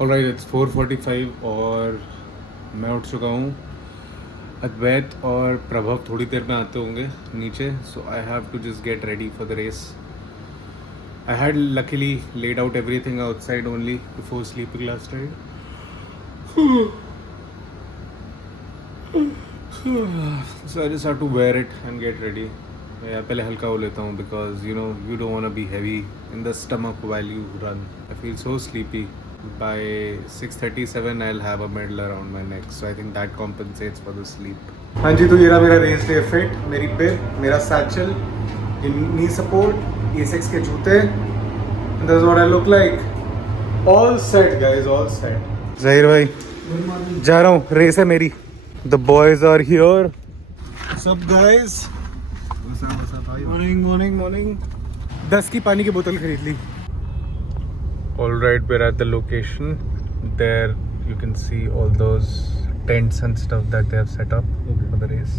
Alright, it's 4:45 और मैं उठ चुका हूँ। अद्वैत और प्रभव थोड़ी देर में आते होंगे नीचे, so I have to just get ready for the race. I had luckily laid out everything outside only before sleeping last night. So I just have to wear it and get ready. मैं पहले हल्का हो लेता हूँ because you know you don't want to be heavy in the stomach while you run. I feel so sleepy. By 6:37 I'll have a medal around my neck, so I think that compensates for the sleep. हाँ जी, तो ये रहा मेरा race day fit, मेरी बिब, मेरा satchel, नी support, A6 के जूते, and that's what I look like. All set guys, all set. Zaheer भाई, जा रहा हूँ, रेस है मेरी. The boys are here. What's up guys? Morning. 10 की पानी की बोतल खरीद ली. Alright, we're at the location. There you can see all those tents and stuff that they have set up for the race.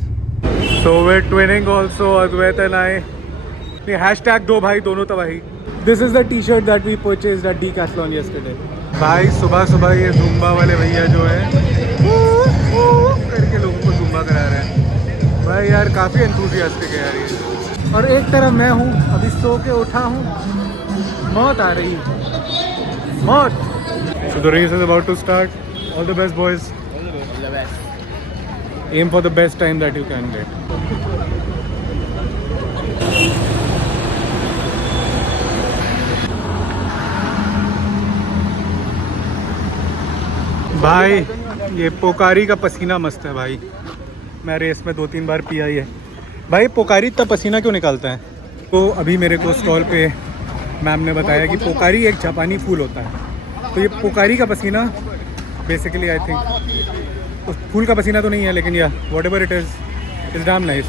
So we're twinning also, Advait and I. Hashtag दो भाई दोनों तबाही. This is the t-shirt that we purchased at Decathlon yesterday. भाई सुबह ये Zumba वाले भैया जो है करके लोगों को ज़ुम्बा करा रहे हैं. भाई यार काफ़ी एंथुसियास्टिक है यार ये. और एक तरफ मैं हूँ, अभी सो के उठा हूँ, मौत आ रही, मौत. So the race is about to start. All the best boys. All the best. Aim for the best time that you can get. भाई ये पोकारी का पसीना मस्त है भाई. मैं रेस में 2-3 बार पिया ही है. भाई पोकारी इतना पसीना क्यों निकालता है? तो अभी मेरे को स्टॉल पे मैम ने बताया कि पोकारी एक जापानी फूल होता है. तो ये पोकारी का पसीना बेसिकली आई थिंक उस फूल का पसीना तो नहीं है, लेकिन या whatever it is damn nice.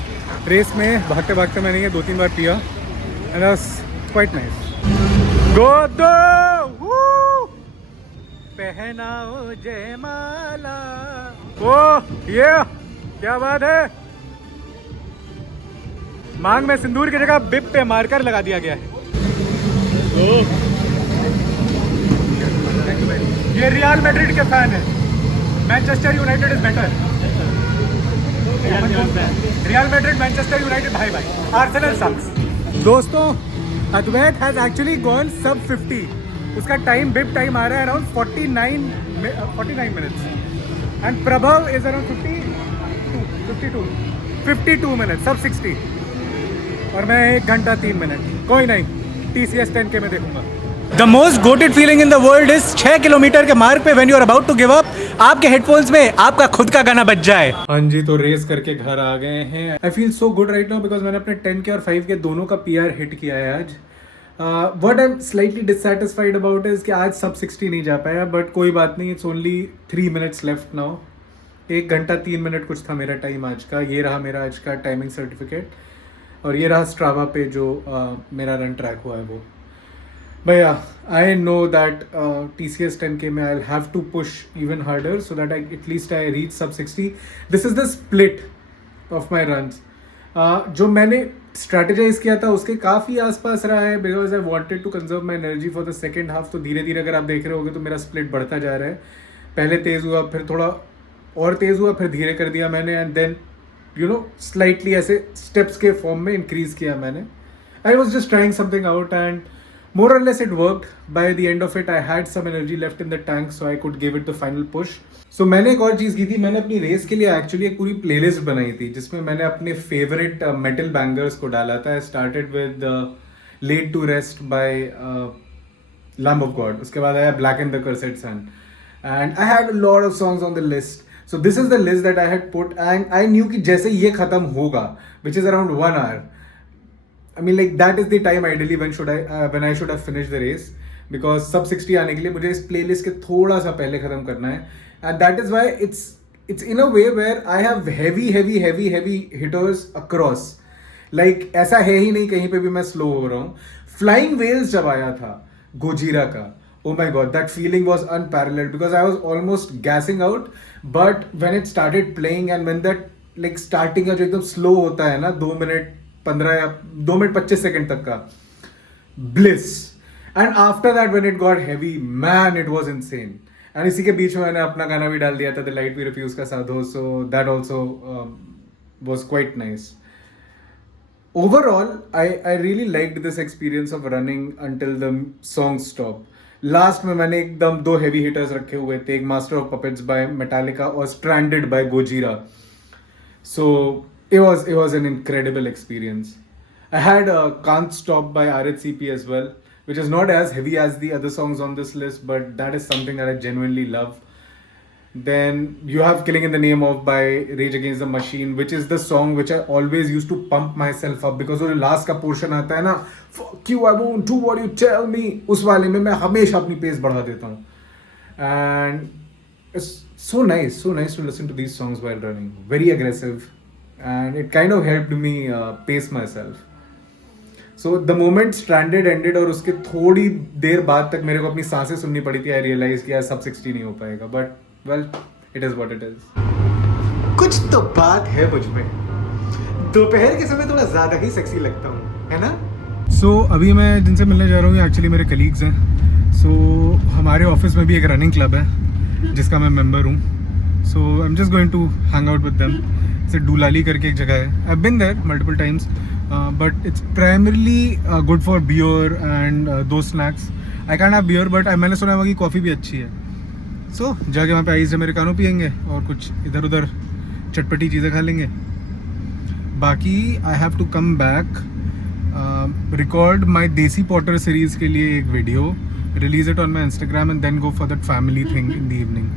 रेस में भागते भागते मैंने ये 2-3 बार पिया and that's quite nice. Go दो पहनाओ जयमाला. ओह ये क्या बात है. मांग में सिंदूर की जगह बिप पे मार्कर लगा दिया गया है. ये रियल मैड्रिड के फैन है. Manchester United is better. Real Madrid Manchester United भाई भाई. आर्सेनल सक्स. दोस्तों अद्वैत हैज एक्चुअली गॉन सब 50. उसका टाइम बिप टाइम आ रहा है around 49 minutes and Prabhav is around 52 minutes, sub 60 और मैं 1 घंटा 3 मिनट. कोई नहीं, TCS 10K में देखूंगा. The most goated feeling in the world is 6 kilometre के मार्ग पे when you are about to give up, आपके हेडफोन्स में आपका खुद का गाना बज जाए. हाँ जी, तो रेस करके घर आ गए हैं. I feel so good right now because मैंने अपने 10K और 5K दोनों का PR हिट किया है आज. What I am slightly dissatisfied about is कि आज सब 60 नहीं जा पाया, बट कोई बात नहीं. It's only 3 minutes left now. 1 घंटा 3 मिनट कुछ था मेरा टाइम आज का. ये रहा मेरा आज का टाइमिंग सर्टिफिकेट और ये रहा स्ट्रावा पे जो मेरा रन ट्रैक हुआ है वो. भैया I know that TCS 10K में I have to push even harder so that I at least I reach sub 60. This is the split of my runs. जो मैंने स्ट्रैटेजाइज किया था उसके काफ़ी आसपास रहा है because I wanted to conserve my energy for the second half. तो धीरे धीरे अगर आप देख रहे होगे तो मेरा स्प्लिट बढ़ता जा रहा है. पहले तेज़ हुआ, फिर थोड़ा और तेज़ हुआ, फिर धीरे कर दिया मैंने and then you know slightly ऐसे स्टेप्स के फॉर्म में इंक्रीज किया मैंने. I was just trying something out and more or less it worked. By the end of it I had some energy left in the tank so I could give it the final push. So मैंने एक और चीज़ की थी, मैंने अपनी race के लिए actually एक पूरी प्लेलिस्ट बनाई थी जिसमें मैंने अपने फेवरेट मेटल बैंगर्स को डाला था. I started with laid to rest by Lamb of God. उसके बाद आया black and the cursed sun and I had a lot of songs on the list. So this is the list that I had put and I knew कि जैसे ये ख़त्म होगा which is around 1 hour, I mean like that is the time ideally when I should have finished the race because sub 60 आने के लिए मुझे इस playlist के थोड़ा सा पहले ख़त्म करना है. And that is why it's in a way where I have heavy hitters across. Like ऐसा है ही नहीं कहीं पे भी मैं slow हो रहा हूँ. Flying Whales जब आया था गोजीरा का, oh my god, that feeling was unparalleled because I was almost gassing out, but when it started playing and when that like starting का जो एकदम slow होता है ना 2 मिनट 15 या 2 मिनट 25 सेकंड तक का bliss, and after that when it got heavy, man, it was insane. And इसी के बीच में मैंने अपना गाना भी डाल दिया था, द लाइट वी रिफ्यूज का साधो, so that also was quite nice. Overall, I really liked this experience of running until the song stopped. Last में मैंने एकदम 2 heavy hitters रखे हुए थे, एक master of puppets by Metallica और stranded by Gojira. So it was an incredible experience. I had Can't Stop by RHCP as well, which is not as heavy as the other songs on this list, but that is something that I genuinely love. Then you have Killing in the Name of by Rage Against the Machine, which is the song which I always used to pump myself up, because वो last का portion आता है ना, fuck you, I won't do what you tell me, उस वाले में मैं हमेशा अपनी pace बढ़ा देता हूँ. And it's so nice to listen to these songs while running. Very aggressive, and it kind of helped me pace myself. So the moment Stranded ended और उसके थोड़ी देर बाद तक मेरे को अपनी सांसें सुननी पड़ी थी, I realized कि यार सब 60 नहीं हो पाएगा. But well, it is what it is. कुछ तो बात है मुझ में. दोपहर के समय थोड़ा ज़्यादा ही सेक्सी लगता हूँ, है ना? So अभी मैं जिनसे मिलने जा रहा हूँ एक्चुअली मेरे कलीग्स हैं. So हमारे ऑफिस में भी एक रनिंग क्लब है जिसका मैं मेंबर हूँ. So I'm just going to hang out with them. जैसे डूलाली करके एक जगह है. I've been there multiple times, but it's primarily good for beer and those snacks. I can't have beer, but मैंने सुना है वहाँ की कॉफ़ी भी अच्छी है. So जाके वहाँ पे आइस अमेरिकानो पियेंगे और कुछ इधर उधर चटपटी चीज़ें खा लेंगे. बाकी I have to come back, record my desi Potter series के लिए एक video, release it on my Instagram and then go for that family thing in the evening.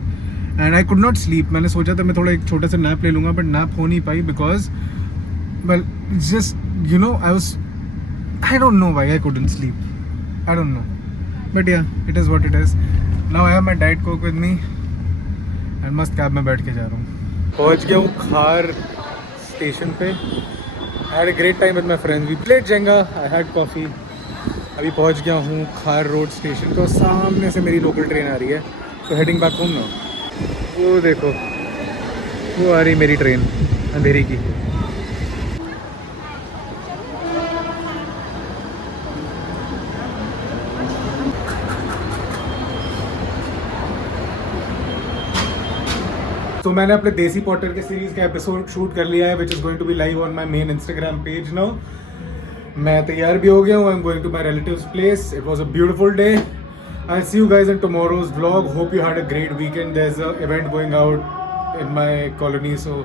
And I could not sleep. मैंने सोचा था मैं थोड़ा एक छोटा सा नैप ले लूँगा, बट नैप हो नहीं पाई because well just you know I don't know why I couldn't sleep. I don't know, but yeah it is what it is. Now I have my diet Coke with me and मस्त cab में बैठ के जा रहा हूँ. पहुँच गया हूँ खार स्टेशन पे. I had a great time with my friends. We played Jenga, I had coffee. अभी पहुँच गया हूँ खार रोड स्टेशन. तो सामने से मेरी लोकल ट्रेन आ रही है. So heading back home now. वो देखो, वो आ रही मेरी ट्रेन अंधेरी की. तो मैंने अपने देसी पॉटर के सीरीज़ का एपिसोड शूट कर लिया है, which is going to be live on my main Instagram page now. मैं तैयार भी हो गया हूँ. I am going to my relatives place. It was a beautiful day. I'll see you guys in tomorrow's vlog. Hope you had a great weekend. There's an event going out in my colony, so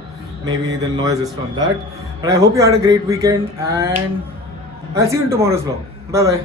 maybe the noise is from that. But I hope you had a great weekend, and I'll see you in tomorrow's vlog. Bye bye.